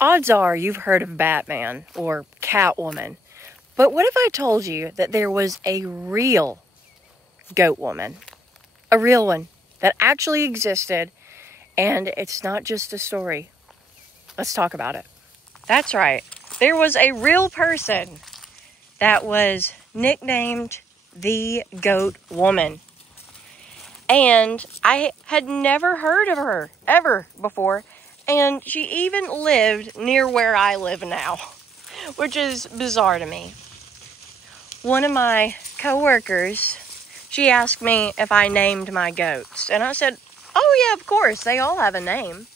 Odds are you've heard of Batman or Catwoman. But what if I told you that there was a real goat woman? A real one that actually existed, and it's not just a story. Let's talk about it. That's right. There was a real person that was nicknamed the Goat Woman. And I had never heard of her ever before. And she even lived near where I live now, which is bizarre to me. One of my coworkers, she asked me if I named my goats. And I said, oh yeah, of course. They all have a name.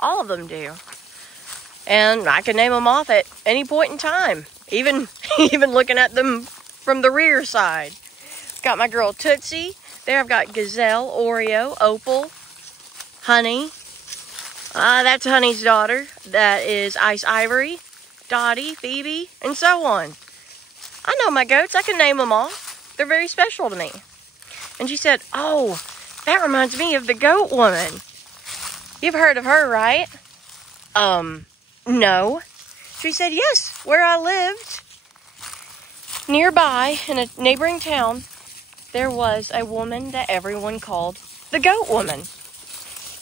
All of them do. And I can name them off at any point in time. Even looking at them from the rear side. Got my girl Tootsie. There I've got Gazelle, Oreo, Opal, Honey. That's Honey's daughter. That is Ice Ivory, Dottie, Phoebe, and so on. I know my goats. I can name them all. They're very special to me. And she said, oh, that reminds me of the Goat Woman. You've heard of her, right? No. She said, yes, where I lived, nearby in a neighboring town, there was a woman that everyone called the Goat Woman.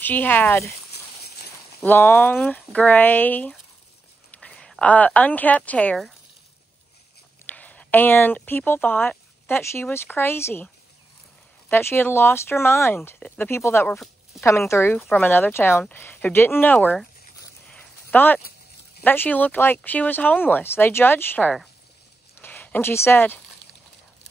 She had long, gray, unkept hair. And people thought that she was crazy. That she had lost her mind. The people that were coming through from another town who didn't know her thought that she looked like she was homeless. They judged her. And she said,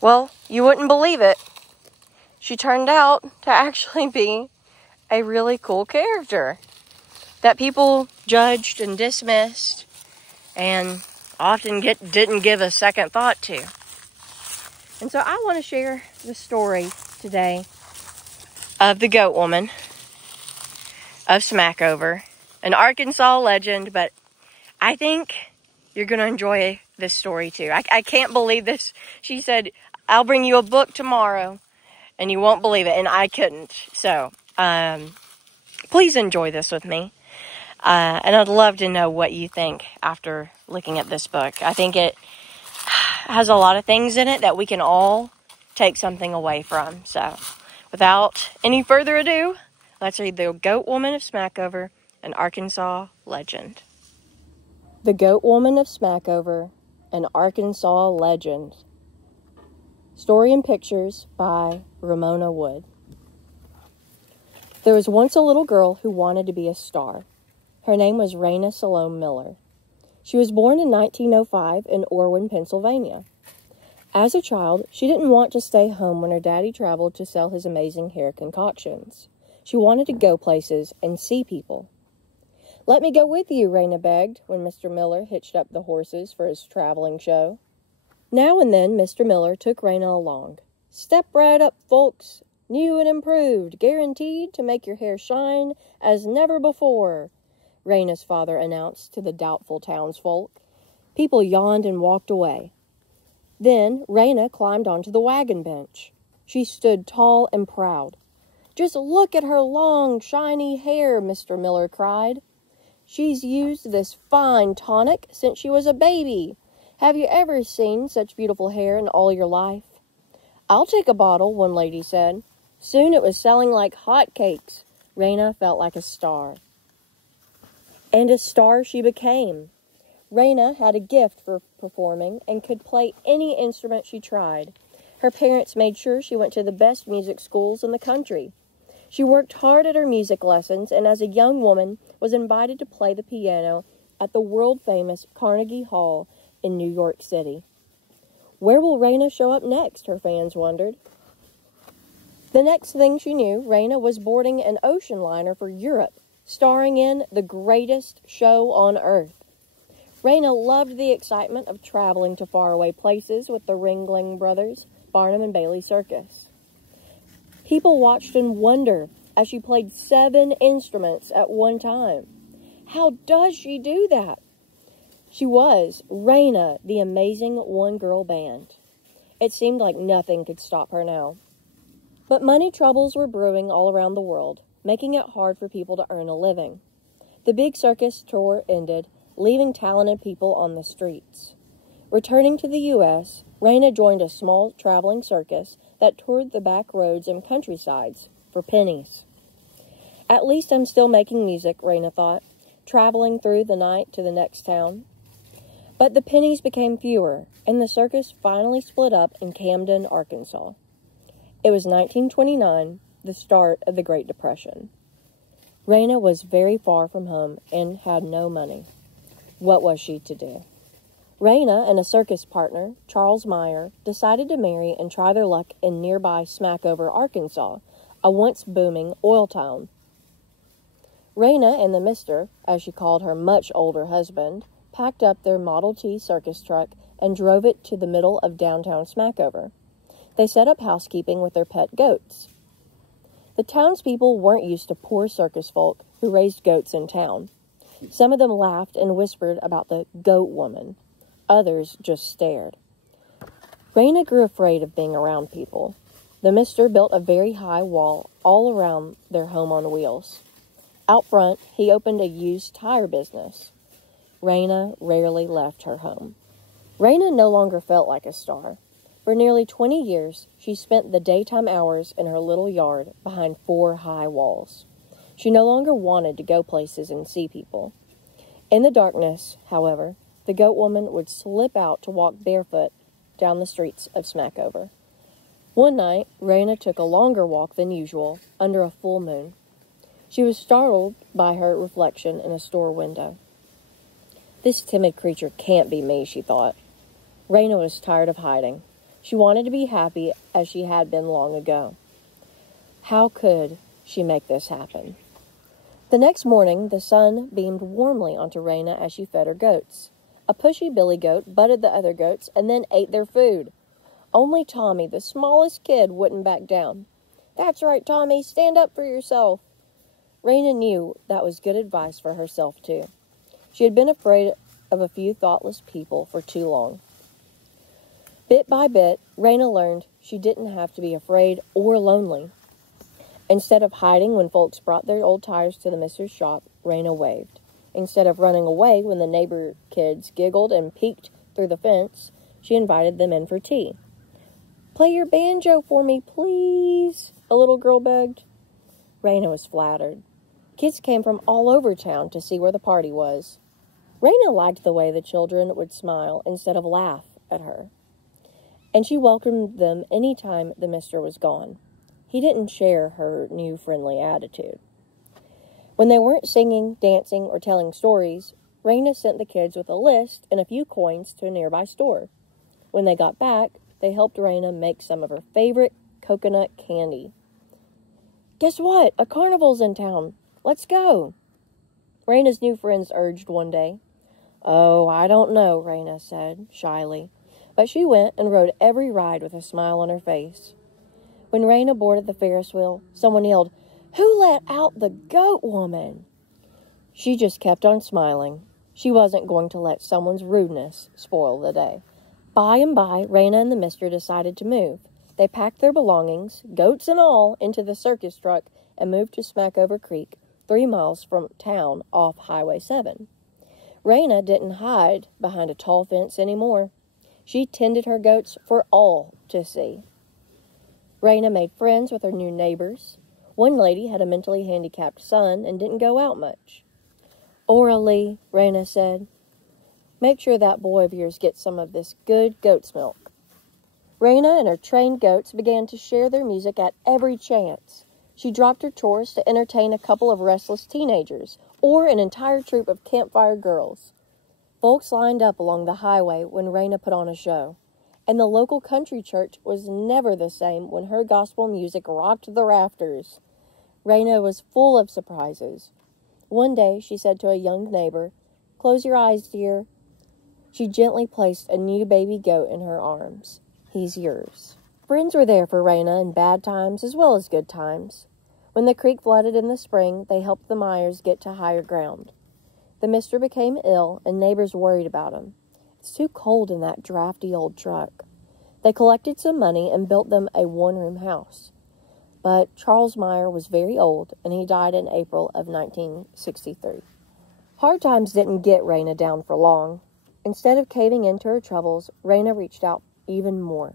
well, you wouldn't believe it. She turned out to actually be a really cool character that people judged and dismissed and often didn't give a second thought to. And so I want to share the story today of the Goat Woman of Smackover, an Arkansas legend, but I think you're going to enjoy this story too. I can't believe this. She said, I'll bring you a book tomorrow and you won't believe it. And I couldn't. So, please enjoy this with me. And I'd love to know what you think after looking at this book. I think it has a lot of things in it that we can all take something away from. So, without any further ado, let's read The Goat Woman of Smackover, an Arkansas legend. The Goat Woman of Smackover, an Arkansas legend. Story and pictures by Ramona Wood. There was once a little girl who wanted to be a star. Her name was Raina Salome Miller. She was born in 1905 in Orwin, Pennsylvania. As a child, she didn't want to stay home when her daddy traveled to sell his amazing hair concoctions. She wanted to go places and see people. Let me go with you, Raina begged when Mr. Miller hitched up the horses for his traveling show. Now and then, Mr. Miller took Raina along. Step right up, folks. New and improved, guaranteed to make your hair shine as never before, Raina's father announced to the doubtful townsfolk. People yawned and walked away. Then Raina climbed onto the wagon bench. She stood tall and proud. Just look at her long, shiny hair, Mr. Miller cried. She's used this fine tonic since she was a baby. Have you ever seen such beautiful hair in all your life? I'll take a bottle, one lady said. Soon it was selling like hotcakes. Raina felt like a star. And a star she became. Raina had a gift for performing and could play any instrument she tried. Her parents made sure she went to the best music schools in the country. She worked hard at her music lessons and as a young woman was invited to play the piano at the world-famous Carnegie Hall in New York City. Where will Raina show up next, her fans wondered. The next thing she knew, Raina was boarding an ocean liner for Europe, starring in the greatest show on earth. Raina loved the excitement of traveling to faraway places with the Ringling Brothers, Barnum and Bailey Circus. People watched in wonder as she played 7 instruments at one time. How does she do that? She was Raina, the amazing one-girl band. It seemed like nothing could stop her now. But money troubles were brewing all around the world, making it hard for people to earn a living. The big circus tour ended, leaving talented people on the streets. Returning to the U.S., Raina joined a small traveling circus that toured the back roads and countrysides for pennies. At least I'm still making music, Raina thought, traveling through the night to the next town. But the pennies became fewer, and the circus finally split up in Camden, Arkansas. It was 1929, the start of the Great Depression. Raina was very far from home and had no money. What was she to do? Raina and a circus partner, Charles Meyer, decided to marry and try their luck in nearby Smackover, Arkansas, a once booming oil town. Raina and the mister, as she called her much older husband, packed up their Model T circus truck and drove it to the middle of downtown Smackover. They set up housekeeping with their pet goats. The townspeople weren't used to poor circus folk who raised goats in town. Some of them laughed and whispered about the goat woman. Others just stared. Raina grew afraid of being around people. The mister built a very high wall all around their home on wheels. Out front, he opened a used tire business. Raina rarely left her home. Raina no longer felt like a star. For nearly 20 years, she spent the daytime hours in her little yard behind 4 high walls. She no longer wanted to go places and see people. In the darkness, however, the goat woman would slip out to walk barefoot down the streets of Smackover. One night, Raina took a longer walk than usual under a full moon. She was startled by her reflection in a store window. This timid creature can't be me, she thought. Raina was tired of hiding. She wanted to be happy as she had been long ago. How could she make this happen? The next morning, the sun beamed warmly onto Raina as she fed her goats. A pushy billy goat butted the other goats and then ate their food. Only Tommy, the smallest kid, wouldn't back down. "That's right, Tommy, stand up for yourself." Raina knew that was good advice for herself, too. She had been afraid of a few thoughtless people for too long. Bit by bit, Raina learned she didn't have to be afraid or lonely. Instead of hiding when folks brought their old tires to the mister's shop, Raina waved. Instead of running away when the neighbor kids giggled and peeked through the fence, she invited them in for tea. "Play your banjo for me, please," a little girl begged. Raina was flattered. Kids came from all over town to see where the party was. Raina liked the way the children would smile instead of laugh at her, and she welcomed them any time the mister was gone. He didn't share her new friendly attitude. When they weren't singing, dancing, or telling stories, Raina sent the kids with a list and a few coins to a nearby store. When they got back, they helped Raina make some of her favorite coconut candy. "Guess what? A carnival's in town. Let's go." Raina's new friends urged one day. "Oh, I don't know," Raina said, shyly. But she went and rode every ride with a smile on her face. When Raina boarded the Ferris wheel, someone yelled, "Who let out the goat woman?" She just kept on smiling. She wasn't going to let someone's rudeness spoil the day. By and by, Raina and the mister decided to move. They packed their belongings, goats and all, into the circus truck and moved to Smackover Creek, 3 miles from town off Highway 7. Raina didn't hide behind a tall fence anymore. She tended her goats for all to see. Raina made friends with her new neighbors. One lady had a mentally handicapped son and didn't go out much. "Oralee," Raina said, "make sure that boy of yours gets some of this good goat's milk." Raina and her trained goats began to share their music at every chance. She dropped her chores to entertain a couple of restless teenagers or an entire troop of campfire girls. Folks lined up along the highway when Raina put on a show, and the local country church was never the same when her gospel music rocked the rafters. Raina was full of surprises. One day, she said to a young neighbor, "Close your eyes, dear." She gently placed a new baby goat in her arms. "He's yours." Friends were there for Raina in bad times as well as good times. When the creek flooded in the spring, they helped the Myers get to higher ground. The mister became ill, and neighbors worried about him. "It's too cold in that drafty old truck." They collected some money and built them a 1-room house. But Charles Meyer was very old, and he died in April of 1963. Hard times didn't get Raina down for long. Instead of caving into her troubles, Raina reached out even more.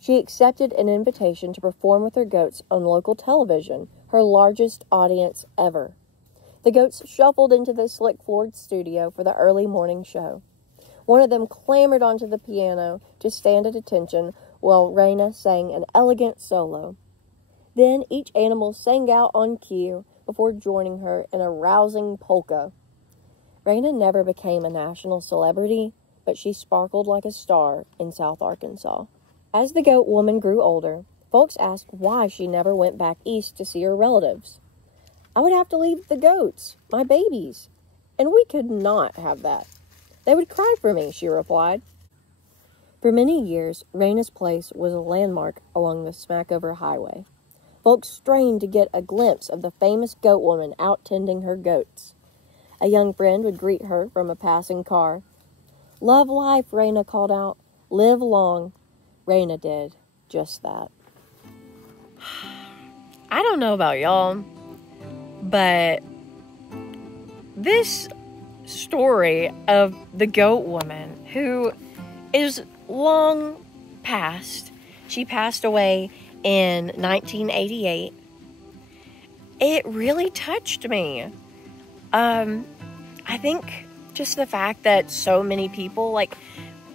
She accepted an invitation to perform with her goats on local television, her largest audience ever. The goats shuffled into the slick-floored studio for the early morning show. One of them clambered onto the piano to stand at attention while Raina sang an elegant solo. Then each animal sang out on cue before joining her in a rousing polka. Raina never became a national celebrity, but she sparkled like a star in South Arkansas. As the goat woman grew older, folks asked why she never went back east to see her relatives. "I would have to leave the goats, my babies, and we could not have that. They would cry for me," she replied. For many years, Raina's place was a landmark along the Smackover Highway. Folks strained to get a glimpse of the famous goat woman out tending her goats. A young friend would greet her from a passing car. "Love life," Raina called out. "Live long." Raina did just that. I don't know about y'all, but this story of the goat woman who is long past, she passed away in 1988, it really touched me. I think just the fact that so many people, like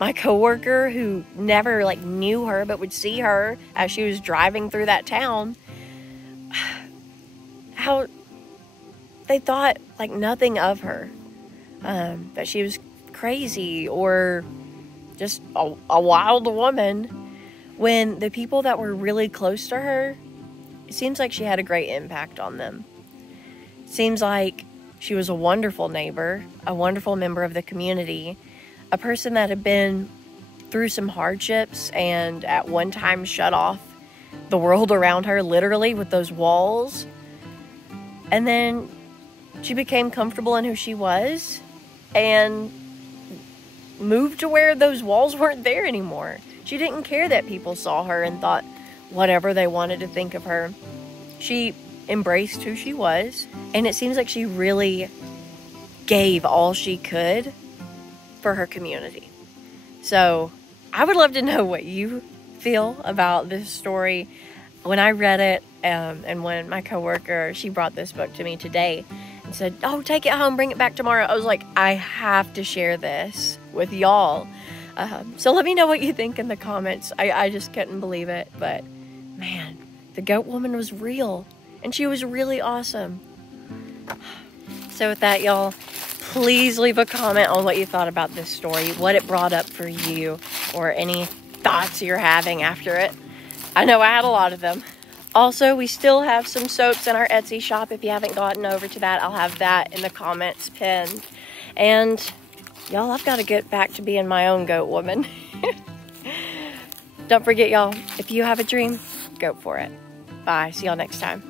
my coworker who never knew her but would see her as she was driving through that town, how they thought nothing of her, that she was crazy or just a wild woman, when the people that were really close to her, it seems like she had a great impact on them. It seems like she was a wonderful neighbor, a wonderful member of the community, a person that had been through some hardships and at one time shut off the world around her, literally, with those walls. And then she became comfortable in who she was and moved to where those walls weren't there anymore. She didn't care that people saw her and thought whatever they wanted to think of her. She embraced who she was, and it seems like she really gave all she could for her community. So I would love to know what you feel about this story. When I read it, and when my coworker, she brought this book to me today and said, "Oh, take it home, bring it back tomorrow," I was like, I have to share this with y'all. So let me know what you think in the comments. I just couldn't believe it, but man, the goat woman was real, and she was really awesome. So with that, y'all, please leave a comment on what you thought about this story, what it brought up for you, or any thoughts you're having after it. I know I had a lot of them. Also, we still have some soaps in our Etsy shop. If you haven't gotten over to that, I'll have that in the comments pinned. And y'all, I've got to get back to being my own goat woman. Don't forget, y'all, if you have a dream, go for it. Bye. See y'all next time.